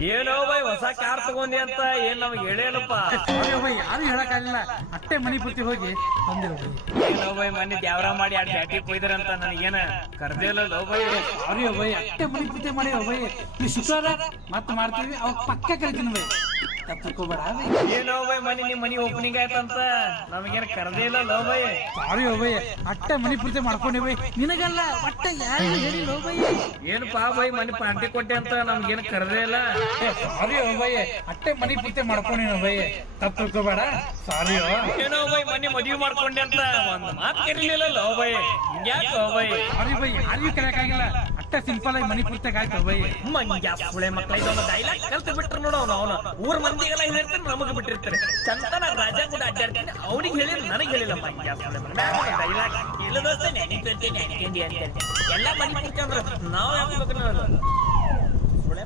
ಏನೋ ಬೈ ಹೊಸ ಕಾರ್ ತಗೊಂಡಿ ಅಂತ ಏನ್ ನಮ್ಗೆ ಹೇಳೇನಪ್ಪ. ಯಾರು ಹೇಳಕ್ಕಾಗಿಲ್ಲ, ಅಟ್ಟೆ ಮನಿ ಪೂರ್ತಿ ಹೋಗಿ ಬಂದಿರೋ ಏನೋ ಬೈ ಮನೆ ದ್ಯಾವ್ರ ಮಾಡಿ ಆಡ್ ಬ್ಯಾಟಿ ಕೊಯ್ದಾರಂತ ನನಗೇನ ಕರ್ದೇ ಇಲ್ಲ ಬೈ. ಸಾರಿ ಬೈ, ಅಟ್ಟೆ ಮನಿ ಪೂರ್ತಿ ಮಾಡಿ ಬೈ. ಈ ಶುಕ್ರವಾರ ಮತ್ತೆ ಮಾಡ್ತೀವಿ, ಅವಾಗ ಪಕ್ಕ ಕರಿತೀನಿ ಬೈ, ತಪ್ಪಿಕೋಬೇಡ. ಏನೋ ಬೈ ಮನಿ ನಿಮ್ ಮನಿ ಓಪನಿಂಗ್ ಆಯ್ತಂತ ನಮಗೇನ ಕರ್ದೇ ಇಲ್ಲ ಬೈ. ಸಾರಿ ಬೈ, ಅಟ್ಟೆ ಮನಿ ಪೂರ್ತಿ ಮಾಡ್ಕೊಂಡಿ ಬೈ. ನಿನಗಲ್ಲ ಒಟ್ಟೆ ಯಾರು ಹೇಳಿಲ್ಲ ಬೈ. ಏನಪ್ಪಾ ಬೈ ಮನಿ ಪಾರ್ಟಿ ಕೊಟ್ಟೆ ಅಂತ ನಮ್ಗೇನ ಕರ್ದೇ ಇಲ್ಲ. ಸಾರಿ ಬೈ, ಅಟ್ಟೆ ಮನಿ ಪೂರ್ತಿ ಮಾಡ್ಕೊಂಡಿ ಬೈ, ತಪ್ಪಿಕೋಬೇಡ. ಸಾರಿ. ಏನೋ ಬೈ ಮನಿ ಮದ್ವಿ ಮಾಡ್ಕೊಂಡೆ ಅಂತ ಒಂದ್ ಮಾತ್ ಕರೀಲಿಲ್ಲ ಬೈ. ಯಾಕೋ ಬೈ? ಸಾರಿ ಬೈ, ಯಾರಿಗೂ ಕರೆಯಕ್ಕಾಗಿಲ್ಲ, ಅಟ್ಟೆ ಸಿಂಪಲ್ ಆಗಿ ಮನಿ ಪೂರ್ತಿ ಆಯ್ತು ಬೈ. ಮಂಗ್ಯ ಸುಳೆ ಮಕ್ಕಳ ಇದೊಂದು ಡೈಲಾಗ್ ಕಲ್ತು ಬಿಟ್ರು ನೋಡು. ಅವನು ಊರ್ ಮಂದಿಗೆಲ್ಲ ಹೇಳ್ತಾನೆ, ನಮಗ್ ಬಿಟ್ಟಿರ್ತಾರೆ. ಚಂತನ ರಾಜ ಕೂಡ ಅಡ್ಡಾಡ್ತೀನಿ, ಅವ್ನಿಗೆ ಹೇಳಿ ನನಗೆ ಹೇಳಿಲ್ಲ. ಮಂಗ್ಯ ಸುಳೆ ಡೈಲಾಗ್ ಇಲ್ಲದೋಸ್ತೆ ನೆನಪಿರ್ತೀನಿ ನೆನಕಂಡಿ ಅಂತ ಎಲ್ಲ ಮನಿ ಪೂರ್ತಿ ಅಂದ್ರೆ ನಾವ್ ಯಾಕೆ ಸುಳೆ